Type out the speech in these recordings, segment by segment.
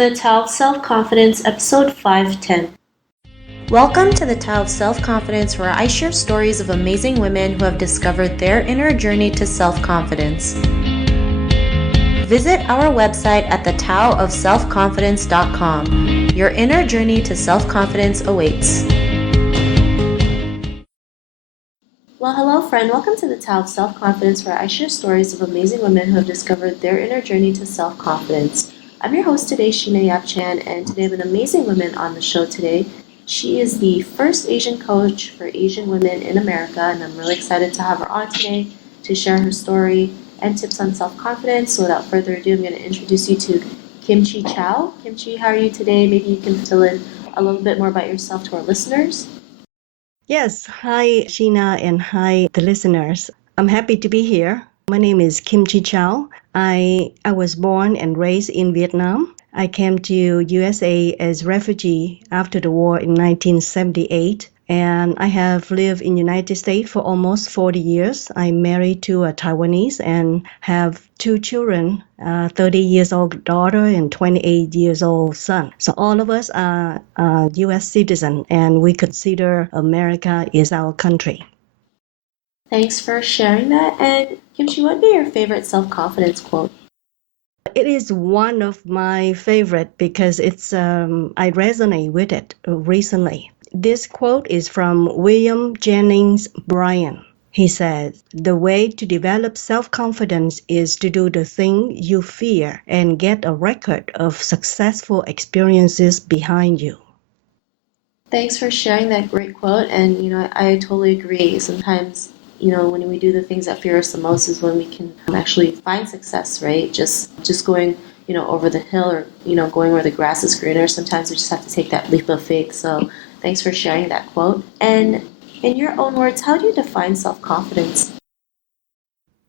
The Tao of Self-Confidence, Episode 510. Welcome to the Tao of Self-Confidence, where I share stories of amazing women who have discovered their inner journey to self-confidence. Visit our website at thetaoofselfconfidence.com. Your inner journey to self-confidence awaits. Well, hello friend. Welcome to the Tao of Self-Confidence, where I share stories of amazing women who have discovered their inner journey to self-confidence. I'm your host today, Sheena Yap-Chan, and today I have an amazing woman on the show today. She is the first Asian coach for Asian women in America, and I'm really excited to have her on today to share her story and tips on self-confidence. So without further ado, I'm going to introduce you to Kimchi Chow. Kimchi, how are you today? Maybe you can fill in a little bit more about yourself to our listeners. Yes, hi Sheena and hi the listeners. I'm happy to be here. My name is Kimchi Chow. I was born and raised in Vietnam. I came to USA as refugee after the war in 1978, and I have lived in United States for almost 40 years. I'm married to a Taiwanese and have two children, 30 years old daughter and 28 years old son. So all of us are US citizens, and we consider America is our country. Thanks for sharing that. And Kimchi, what would be your favorite self-confidence quote? It is one of my favorite because it's I resonate with it recently. This quote is from William Jennings Bryan. He says, "The way to develop self-confidence is to do the thing you fear and get a record of successful experiences behind you." Thanks for sharing that great quote. And, I totally agree. Sometimes, when we do the things that fear us the most is when we can actually find success, right? Just going, over the hill or, going where the grass is greener. Sometimes we just have to take that leap of faith. So thanks for sharing that quote. And in your own words, how do you define self-confidence?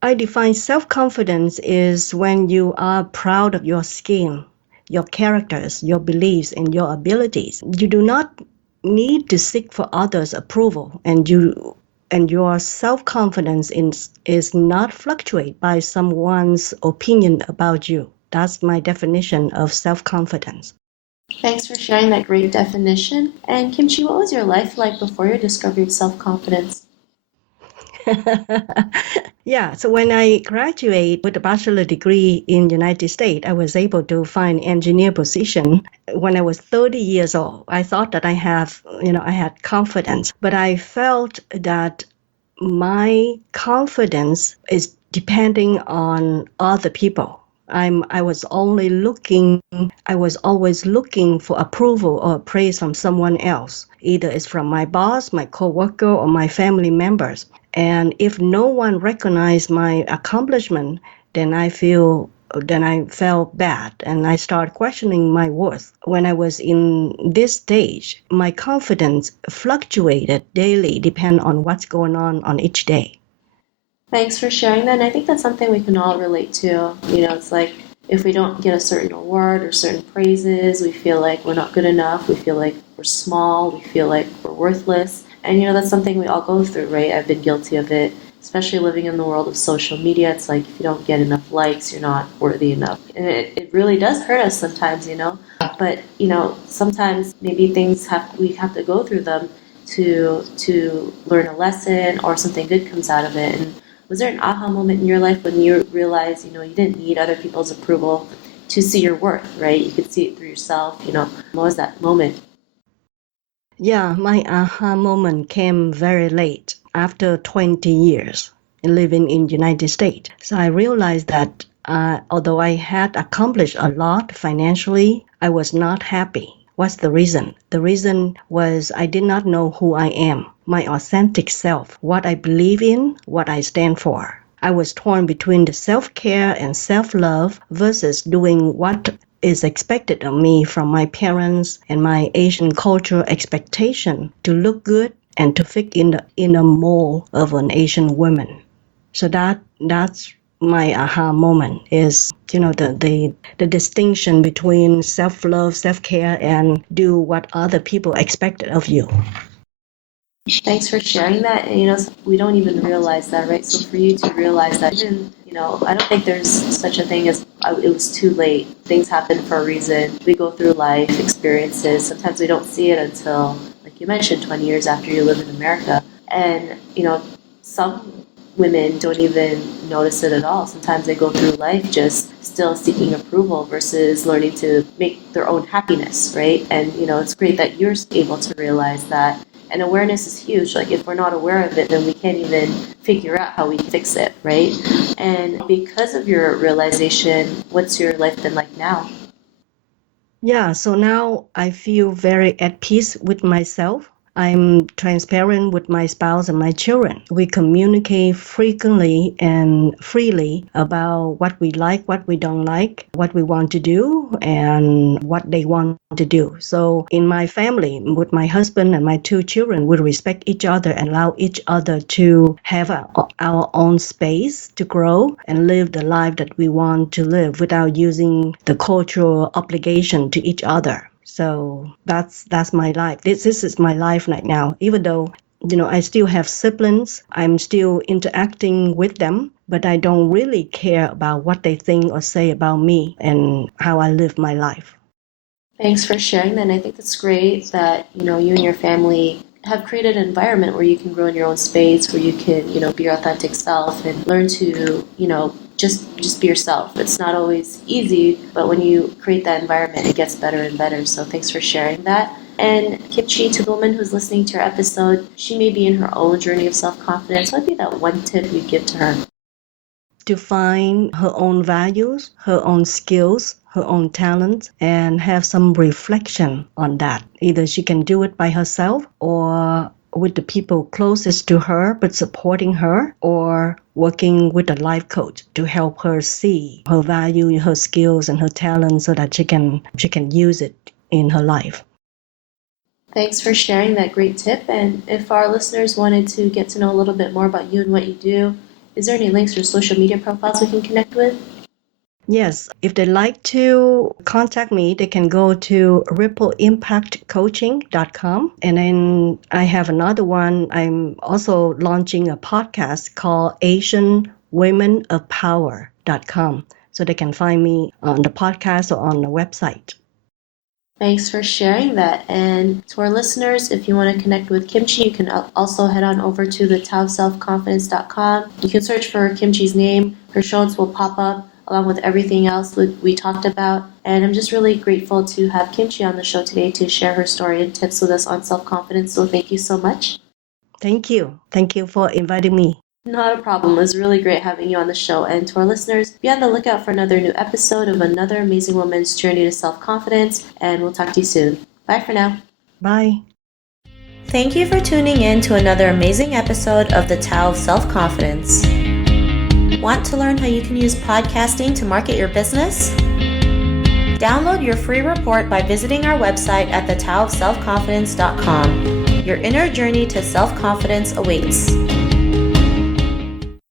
I define self-confidence is when you are proud of your skin, your characters, your beliefs, and your abilities. You do not need to seek for others' approval, and your self-confidence is not fluctuate by someone's opinion about you. That's my definition of self-confidence. Thanks for sharing that great definition. And Kimchi, what was your life like before you discovered self-confidence? Yeah, so when I graduate with a bachelor degree in United States, I was able to find engineer position. When I was 30 years old, I thought that I had confidence, but I felt that my confidence is depending on other people. I was always looking for approval or praise from someone else. Either it's from my boss, my coworker, or my family members. And if no one recognized my accomplishment, then I felt bad and I started questioning my worth. When I was in this stage, my confidence fluctuated daily, depending on what's going on each day. Thanks for sharing that. And I think that's something we can all relate to. It's like if we don't get a certain award or certain praises, we feel like we're not good enough. We feel like we're small. We feel like we're worthless. And, that's something we all go through, right? I've been guilty of it, especially living in the world of social media. It's like if you don't get enough likes, you're not worthy enough. And it really does hurt us sometimes, But, sometimes maybe we have to go through them to learn a lesson or something good comes out of it. And was there an aha moment in your life when you realized, you didn't need other people's approval to see your worth, right? You could see it through yourself, What was that moment? Yeah, my aha moment came very late, after 20 years living in United States. So I realized that although I had accomplished a lot financially, I was not happy. What's the reason? The reason was I did not know who I am, my authentic self, what I believe in, what I stand for. I was torn between the self-care and self-love versus doing what is expected of me from my parents and my Asian cultural expectation to look good and to fit in a mold of an Asian woman. So that's my aha moment is the distinction between self-love, self-care, and do what other people expected of you. Thanks for sharing that. And we don't even realize that, right? So for you to realize that, even I don't think there's such a thing as it was too late. Things happen for a reason. We go through life experiences. Sometimes we don't see it until, like you mentioned, 20 years after you live in America. And, some women don't even notice it at all. Sometimes they go through life just still seeking approval versus learning to make their own happiness, right? And, it's great that you're able to realize that. And awareness is huge. Like, if we're not aware of it, then we can't even figure out how we can fix it, right? And because of your realization, what's your life been like now? Yeah, so now I feel very at peace with myself. I'm transparent with my spouse and my children. We communicate frequently and freely about what we like, what we don't like, what we want to do, and what they want to do. So in my family, with my husband and my two children, we respect each other and allow each other to have our own space to grow and live the life that we want to live without using the cultural obligation to each other. So that's my life. This is my life right now. Even though I still have siblings, I'm still interacting with them, but I don't really care about what they think or say about me and how I live my life. Thanks for sharing that. And I think it's great that, you and your family have created an environment where you can grow in your own space, where you can, be your authentic self and learn to, just be yourself. It's not always easy, but when you create that environment, it gets better and better. So thanks for sharing that. And Kimchi, to the woman who's listening to your episode, she may be in her own journey of self-confidence. What would be that one tip you'd give to her? To find her own values, her own skills, her own talents, and have some reflection on that. Either she can do it by herself or with the people closest to her but supporting her, or working with a life coach to help her see her value, her skills, and her talents so that she can use it in her life. Thanks for sharing that great tip. And if our listeners wanted to get to know a little bit more about you and what you do, is there any links or social media profiles we can connect with? Yes, if they like to contact me, they can go to rippleimpactcoaching.com. And then I have another one. I'm also launching a podcast called asianwomenofpower.com. So they can find me on the podcast or on the website. Thanks for sharing that. And to our listeners, if you want to connect with Kimchi, you can also head on over to the taoselfconfidence.com. You can search for Kimchi's name. Her show notes will pop up along with everything else we talked about. And I'm just really grateful to have Kimchi on the show today to share her story and tips with us on self-confidence. So thank you so much. Thank you. Thank you for inviting me. Not a problem. It was really great having you on the show. And to our listeners, be on the lookout for another new episode of another amazing woman's journey to self-confidence. And we'll talk to you soon. Bye for now. Bye. Thank you for tuning in to another amazing episode of the Tao of Self-Confidence. Want to learn how you can use podcasting to market your business? Download your free report by visiting our website at thetaoofselfconfidence.com. Your inner journey to self-confidence awaits.